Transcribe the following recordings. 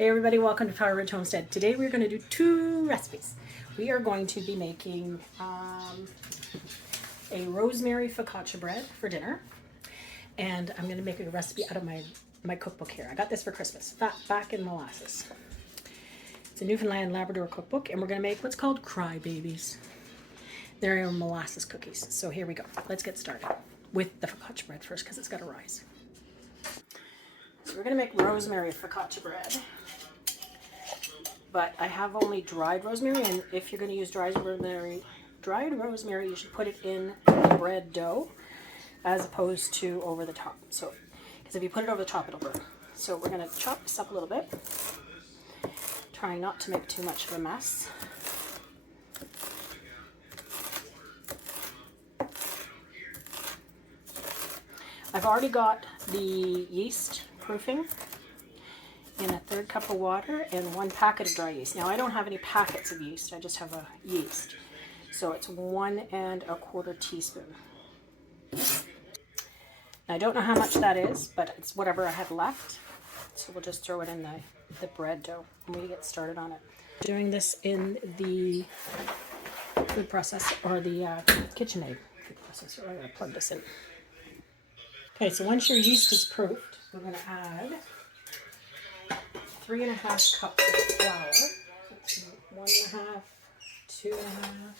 Hey everybody, welcome to Power Ridge Homestead. Today we're going to do two recipes. We are going to be making a rosemary focaccia bread for dinner. And I'm going to make a recipe out of my cookbook here. I got this for Christmas, back in Molasses. It's a Newfoundland Labrador cookbook, and we're going to make what's called cry babies. They're molasses cookies. So here we go. Let's get started with the focaccia bread first because it's got to rise. So we're going to make rosemary focaccia bread. But I have only dried rosemary, and if you're going to use dried rosemary, you should put it in the bread dough as opposed to over the top. So, because if you put it over the top, it'll burn. So we're going to chop this up a little bit, trying not to make too much of a mess. I've already got the yeast proofing in a 1/3 cup of water and 1 packet of dry yeast. Now I don't have any packets of yeast, I just have a yeast. So it's 1 1/4 teaspoon. Now, I don't know how much that is, but it's whatever I had left. So we'll just throw it in the bread dough and we get started on it. Doing this in the food processor, or the KitchenAid food processor. I'm going to plug this in. Okay, so once your yeast is proofed, we're going to add 3½ cups of flour. 1½, 2½.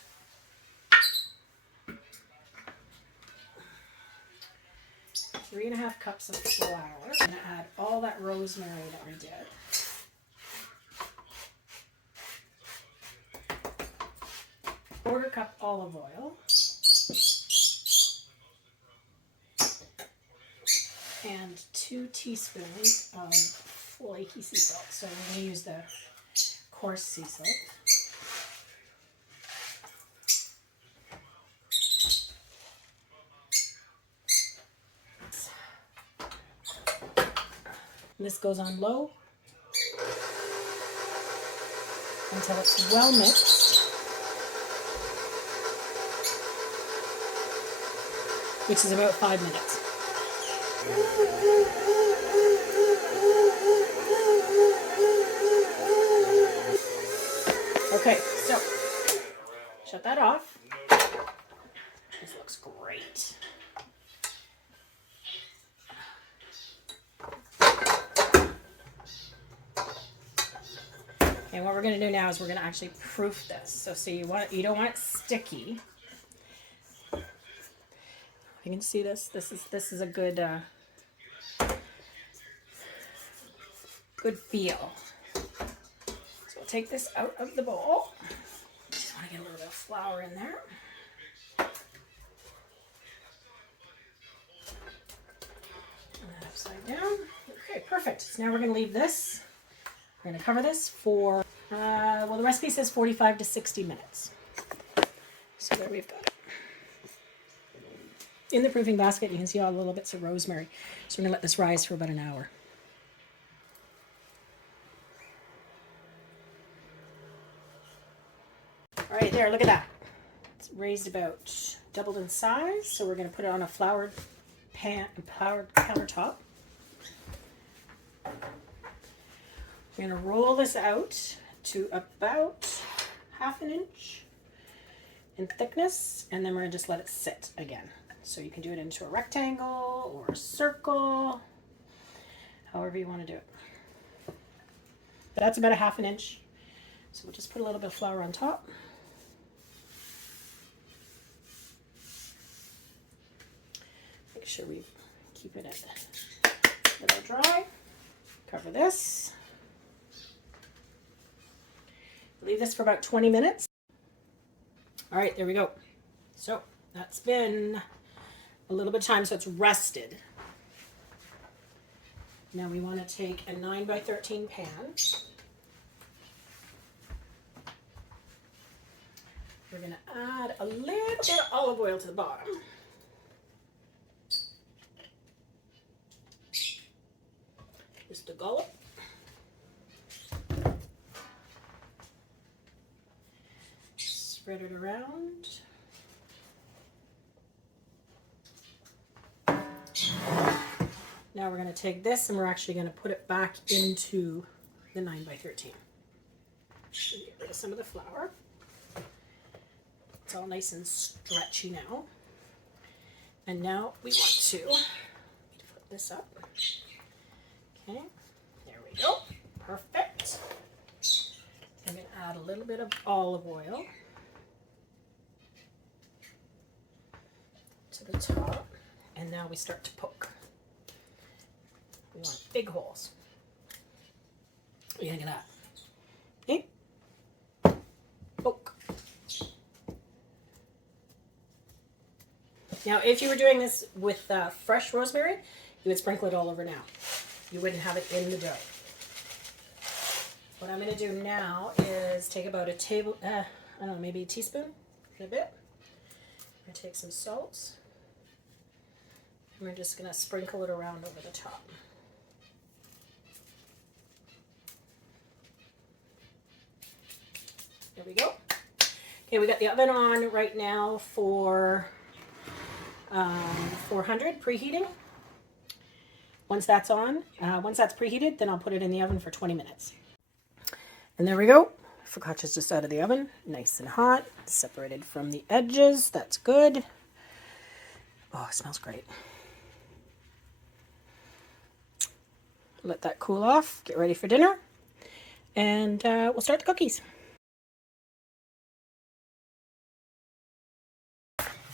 3½ cups of flour. I'm going to add all that rosemary that we did. Quarter cup olive oil. And 2 teaspoons of flaky sea salt. So we're going to use the coarse sea salt. And this goes on low until it's well mixed, which is about 5 minutes. Okay, so shut that off. This looks great. And what we're going to do now is we're going to actually proof this. So you don't want it sticky. You can see this. This is a good good feel. So we'll take this out of the bowl. Just want to get a little bit of flour in there. And then upside down. Okay, perfect. So now we're going to leave this. We're going to cover this for, well, the recipe says 45 to 60 minutes. So there we've got it. In the proofing basket, you can see all the little bits of rosemary. So we're going to let this rise for about an hour. All right, there, look at that. It's raised about doubled in size. So we're going to put it on a floured countertop. We're going to roll this out to about 1/2 inch in thickness, and then we're going to just let it sit again. So you can do it into a rectangle or a circle, however you want to do it. But that's about 1/2 inch. So we'll just put a little bit of flour on top. Make sure we keep it a little dry. Cover this. Leave this for about 20 minutes. All right, there we go. So that's been a little bit of time, so it's rested. Now we want to take a 9 by 13 pan. We're going to add a little bit of olive oil to the bottom. Just a dollop. Spread it around. Now we're going to take this and we're actually going to put it back into the 9 by 13. Get rid of some of the flour. It's all nice and stretchy now. And now we want to flip this up. Okay, there we go. Perfect. I'm going to add a little bit of olive oil to the top. And now we start to poke. We want big holes. What do you think of that? Okay. Poke. Now, if you were doing this with fresh rosemary, you would sprinkle it all over now. You wouldn't have it in the dough. What I'm going to do now is take about a I don't know, maybe a teaspoon and a bit. I'm going to take some salt. And we're just going to sprinkle it around over the top. There we go. Okay, we got the oven on right now for 400 preheating. Once that's on, once that's preheated, then I'll put it in the oven for 20 minutes. And there we go. Focaccia's just out of the oven, nice and hot, separated from the edges. That's good. Oh, it smells great. Let that cool off, get ready for dinner, and we'll start the cookies.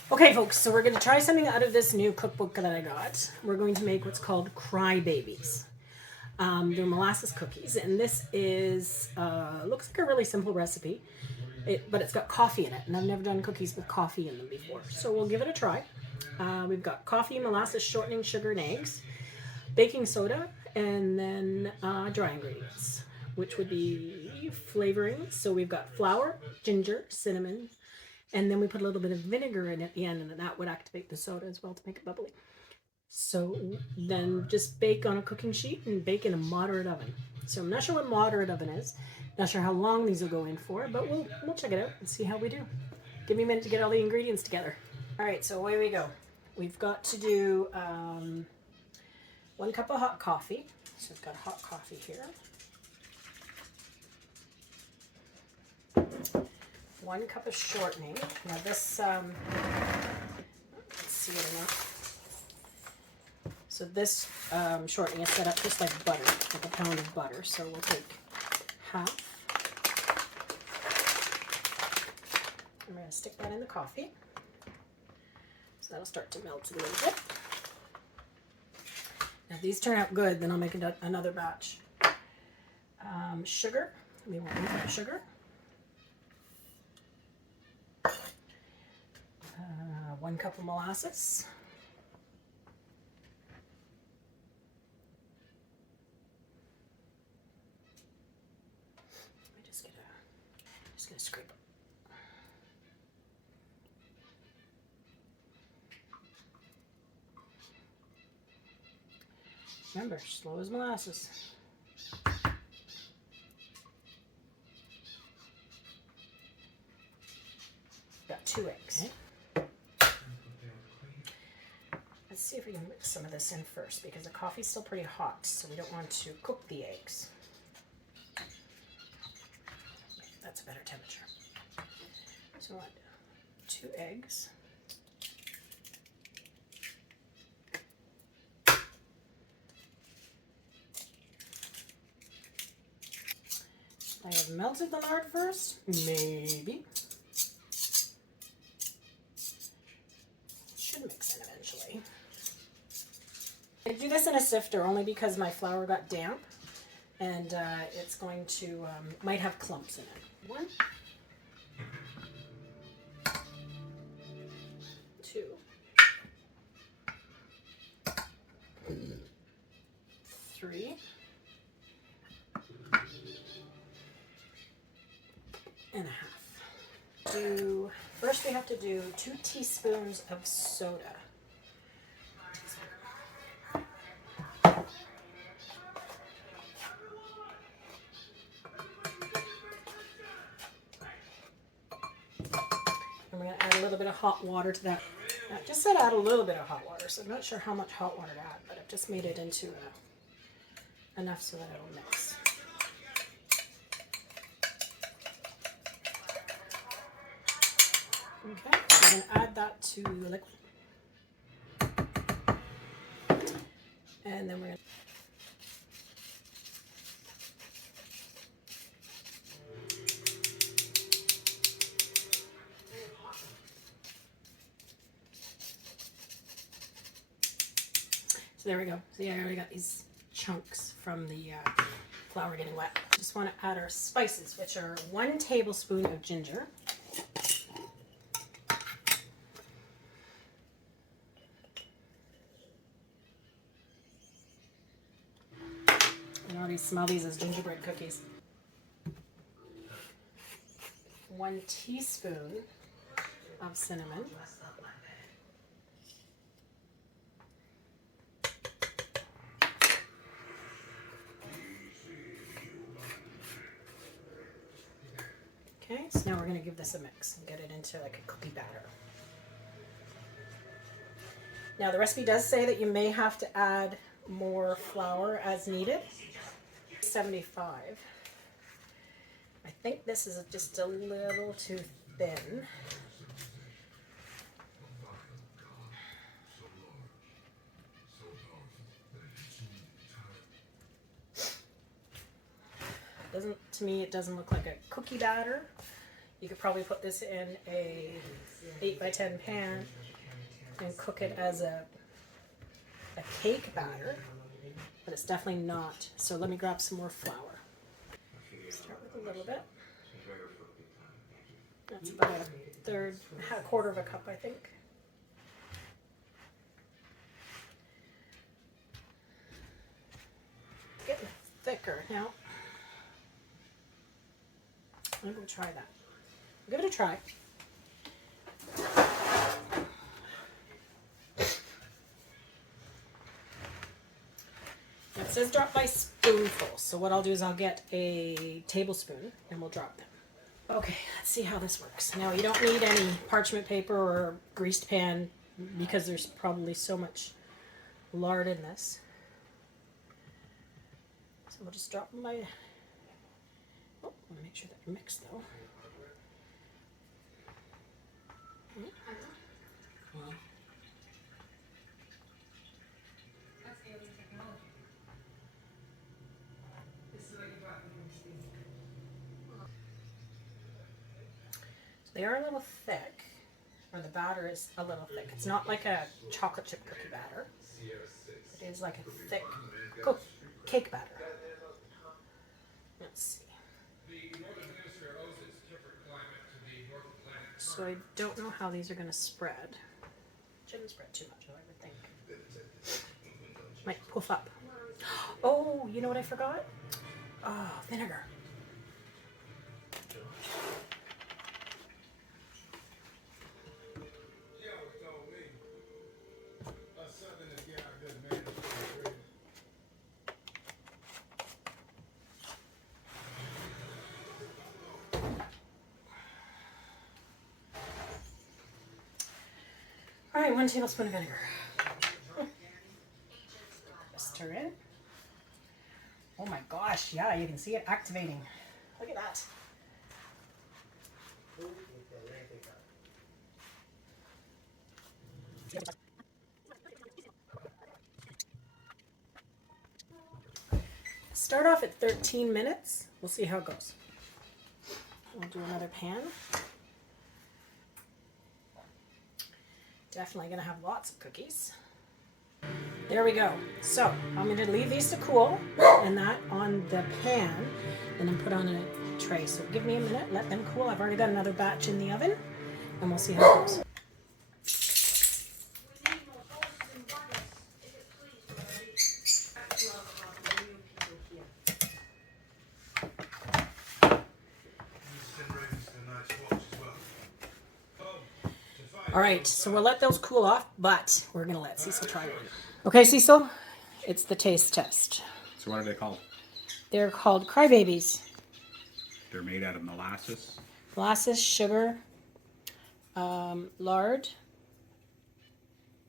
Okay, folks, so we're going to try something out of this new cookbook that I got. We're going to make what's called Cry Babies. They're molasses cookies, and this is, looks like a really simple recipe, but it's got coffee in it, and I've never done cookies with coffee in them before, so we'll give it a try. We've got coffee, molasses, shortening, sugar, and eggs, baking soda, and then dry ingredients, which would be flavoring. So we've got flour, ginger, cinnamon, and then we put a little bit of vinegar in at the end, and that would activate the soda as well to make it bubbly. So then just bake on a cooking sheet and bake in a moderate oven. So I'm not sure what moderate oven is, not sure how long these will go in for, but we'll check it out and see how we do. Give me a minute to get all the ingredients together. All right, so away we go. We've got to do 1 cup of hot coffee. So I've got hot coffee here. 1 cup of shortening. Now this, let's see it enough. So this shortening is set up just like butter, like a pound of butter. So we'll take half. I'm going to stick that in the coffee. So that'll start to melt a little bit. Now if these turn out good, then I'll make another batch. Sugar. We want 1 cup of sugar. 1 cup of molasses. Just gonna scrape it. Remember, slow as molasses. Got 2 eggs. Okay. Let's see if we can mix some of this in first, because the coffee's still pretty hot, so we don't want to cook the eggs. That's a better temperature. So I want 2 eggs. I have melted the lard first, maybe. Should mix in eventually. I do this in a sifter only because my flour got damp, and it's going to, might have clumps in it. 1, 2, 3, and a half. First we have to do 2 teaspoons of soda. And we're going to add a little bit of hot water to that. Now, I just said add a little bit of hot water, so I'm not sure how much hot water to add, but I've just made it into enough so that it'll mix. that to the liquid. And then we're going to there we go. See, I already got these chunks from the flour getting wet. Just want to add our spices, which are 1 tablespoon of ginger. I already smell these as gingerbread cookies. 1 teaspoon of cinnamon. Okay, so now we're going to give this a mix and get it into like a cookie batter. Now the recipe does say that you may have to add more flour as needed. 75. I think this is just a little too thin. To me, it doesn't look like a cookie batter. You could probably put this in a 8 by 10 pan and cook it as a cake batter, but it's definitely not. So let me grab some more flour. Start with a little bit. That's about a quarter of a cup, I think. Getting thicker now. I'm going to try that. Give it a try. It says drop by spoonful, so what I'll do is I'll get a tablespoon and we'll drop them. Okay, let's see how this works. Now you don't need any parchment paper or greased pan because there's probably so much lard in this. So we'll just drop my... Oh, I want to make sure that they're mixed though. They are a little thick, or the batter is a little thick. It's not like a chocolate chip cookie batter. It is like a thick cake batter. Let's see. So I don't know how these are going to spread. Shouldn't spread too much, I would think. Might puff up. Oh, you know what I forgot? Oh, vinegar. All right, 1 tablespoon of vinegar. Stir in. Oh my gosh, yeah, you can see it activating. Look at that. Start off at 13 minutes. We'll see how it goes. We'll do another pan. Definitely gonna have lots of cookies. There we go. So I'm going to leave these to cool and that on the pan and then put on a tray. So give me a minute, let them cool. I've already got another batch in the oven and we'll see how it goes. All right, so we'll let those cool off, but we're going to let Cecil try one. Okay, Cecil, it's the taste test. So what are they called? They're called crybabies. They're made out of molasses. Molasses, sugar, lard,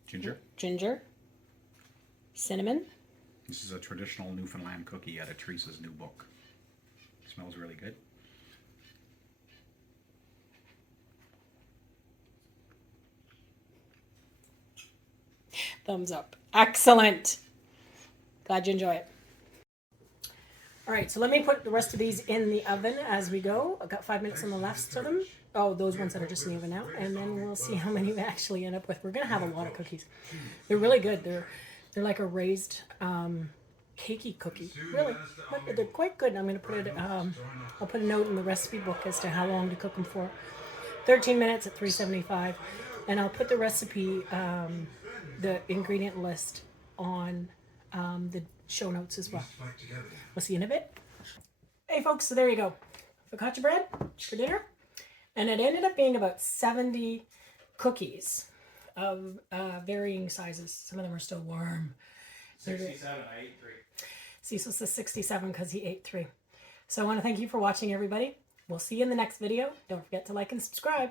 Ginger. cinnamon. This is a traditional Newfoundland cookie out of Teresa's new book. It smells really good. Thumbs up. Excellent. Glad you enjoy it. All right, so let me put the rest of these in the oven as we go. I've got 5 minutes on the left of them. Oh, those ones that are just in the oven now. And then we'll see how many we actually end up with. We're going to have a lot of cookies. They're really good. They're like a raised cakey cookie. Really. But they're quite good. I'm going to put it, I'll put a note in the recipe book as to how long to cook them for. 13 minutes at 375. And I'll put the recipe, the ingredient list on the show notes as well. We'll see you in a bit. Hey folks, so there you go. Focaccia bread for dinner. And it ended up being about 70 cookies of varying sizes. Some of them are still warm. 67, I ate 3. Cecil says 67 because he ate 3. So I want to thank you for watching, everybody. We'll see you in the next video. Don't forget to like and subscribe.